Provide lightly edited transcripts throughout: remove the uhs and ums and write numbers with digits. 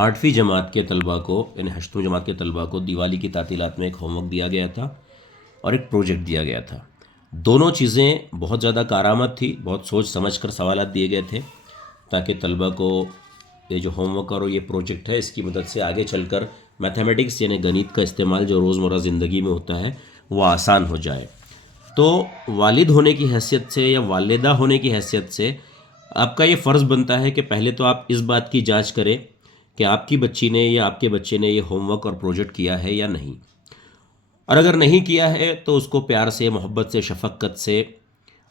8ویں جماعت کے طلباء کو یعنی 8ویں جماعت کے طلباء کو دیوالی کی تعطیلات میں ایک ہوم ورک دیا گیا تھا اور ایک پروجیکٹ دیا گیا تھا. دونوں چیزیں بہت زیادہ کارآمد تھی، بہت سوچ سمجھ کر سوالات دیے گئے تھے تاکہ طلباء کو یہ جو ہوم ورک اور یہ پروجیکٹ ہے اس کی مدد سے آگے چل کر میتھمیٹکس یعنی گنت کا استعمال جو روزمرہ زندگی میں ہوتا ہے وہ آسان ہو جائے. تو والد ہونے کی حیثیت سے یا والدہ ہونے کی حیثیت سے آپ کا یہ فرض بنتا ہے کہ پہلے تو آپ اس بات کی جانچ کریں کہ آپ کی بچی نے یا آپ کے بچے نے یہ ہوم ورک اور پروجیکٹ کیا ہے یا نہیں، اور اگر نہیں کیا ہے تو اس کو پیار سے، محبت سے، شفقت سے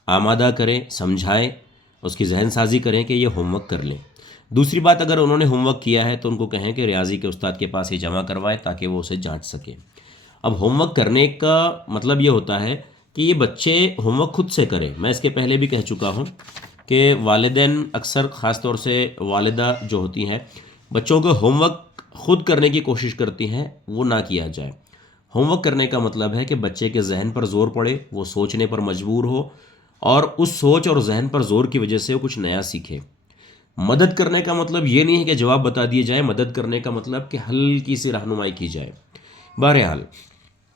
آمادہ کریں، سمجھائیں، اس کی ذہن سازی کریں کہ یہ ہوم ورک کر لیں. دوسری بات، اگر انہوں نے ہوم ورک کیا ہے تو ان کو کہیں کہ ریاضی کے استاد کے پاس یہ جمع کروائیں تاکہ وہ اسے جانچ سکیں. اب ہوم ورک کرنے کا مطلب یہ ہوتا ہے کہ یہ بچے ہوم ورک خود سے کریں. میں اس کے پہلے بھی کہہ چکا ہوں کہ والدین اکثر، خاص طور سے والدہ جو ہوتی ہیں، بچوں کو ہوم ورک خود کرنے کی کوشش کرتی ہیں، وہ نہ کیا جائے. ہوم ورک کرنے کا مطلب ہے کہ بچے کے ذہن پر زور پڑے، وہ سوچنے پر مجبور ہو اور اس سوچ اور ذہن پر زور کی وجہ سے وہ کچھ نیا سیکھے. مدد کرنے کا مطلب یہ نہیں ہے کہ جواب بتا دیے جائے، مدد کرنے کا مطلب کہ ہلکی سی رہنمائی کی جائے. بہرحال،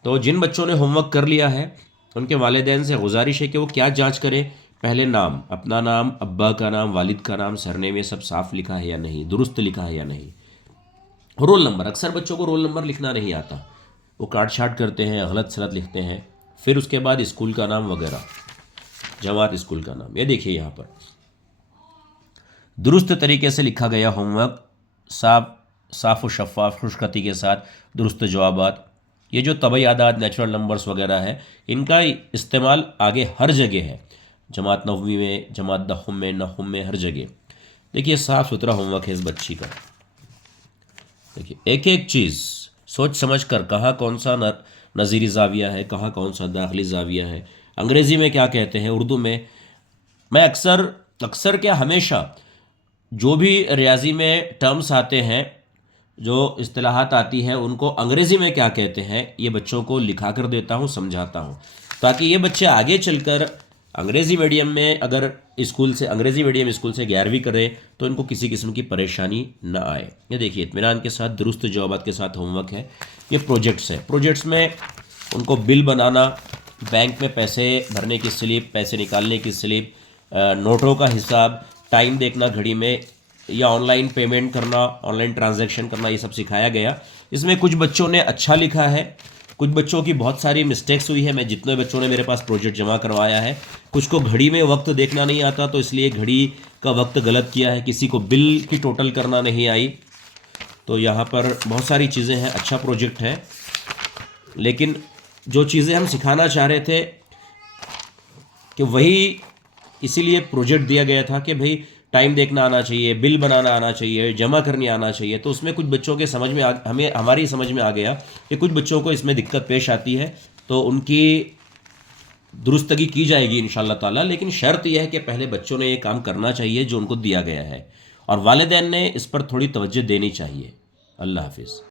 تو جن بچوں نے ہوم ورک کر لیا ہے ان کے والدین سے گزارش ہے کہ وہ کیا جانچ کریں؟ پہلے نام، اپنا نام، ابا کا نام، والد کا نام، سرنیم، یہ سب صاف لکھا ہے یا نہیں، درست لکھا ہے یا نہیں. رول نمبر، اکثر بچوں کو رول نمبر لکھنا نہیں آتا، وہ کاٹ چھاٹ کرتے ہیں، غلط سلط لکھتے ہیں. پھر اس کے بعد اسکول کا نام وغیرہ، جماعت اسکول کا نام. یہ دیکھیے یہاں پر درست طریقے سے لکھا گیا ہوم ورک، صاف و شفاف، خوش خطی کے ساتھ درست جوابات. یہ جو طبعی اعداد، نیچرل نمبرز وغیرہ ہے، ان کا استعمال آگے ہر جگہ ہے، جماعت نویں میں، جماعت دہم میں، نہم میں، ہر جگہ. دیکھیے صاف ستھرا ہوم ورک ہے اس بچی کا. دیکھیے ایک ایک چیز سوچ سمجھ کر، کہاں کون سا نظیری زاویہ ہے، کہاں کون سا داخلی زاویہ ہے، انگریزی میں کیا کہتے ہیں، اردو میں. میں اکثر کیا ہمیشہ جو بھی ریاضی میں ٹرمز آتے ہیں، جو اصطلاحات آتی ہیں، ان کو انگریزی میں کیا کہتے ہیں یہ بچوں کو لکھا کر دیتا ہوں، سمجھاتا ہوں، تاکہ یہ بچے آگے چل کر انگریزی میڈیم میں، اگر انگریزی میڈیم اسکول سے 11ویں کریں تو ان کو کسی قسم کی پریشانی نہ آئے. یہ دیکھیے اطمینان کے ساتھ درست جوابات کے ساتھ ہوم ورک ہے. یہ پروجیکٹس ہے، پروجیکٹس میں ان کو بل بنانا، بینک میں پیسے بھرنے کی سلپ، پیسے نکالنے کی سلپ، نوٹوں کا حساب، ٹائم دیکھنا گھڑی میں، یا آن لائن پیمنٹ کرنا، آن لائن ٹرانزیکشن کرنا، یہ سب سکھایا گیا. اس میں کچھ بچوں نے اچھا لکھا ہے، کچھ بچوں کی بہت ساری مسٹیکس ہوئی ہے. میں جتنے بچوں نے میرے پاس پروجیکٹ جمع کروایا ہے، کچھ کو گھڑی میں وقت دیکھنا نہیں آتا تو اس لیے گھڑی کا وقت غلط کیا ہے، کسی کو بل کی ٹوٹل کرنا نہیں آئی. تو یہاں پر بہت ساری چیزیں ہیں، اچھا پروجیکٹ ہے. لیکن جو چیزیں ہم سکھانا چاہ رہے تھے کہ وہی اسی لیے پروجیکٹ دیا گیا تھا کہ بھئی ٹائم دیکھنا آنا چاہیے، بل بنانا آنا چاہیے، جمع کرنی آنا چاہیے. تو اس میں کچھ بچوں کے سمجھ میں ہماری سمجھ میں آ گیا کہ کچھ بچوں کو اس میں دقت پیش آتی ہے، تو ان کی درستگی کی جائے گی انشاءاللہ تعالی. لیکن شرط یہ ہے کہ پہلے بچوں نے یہ کام کرنا چاہیے جو ان کو دیا گیا ہے، اور والدین نے اس پر تھوڑی توجہ دینی چاہیے. اللہ حافظ.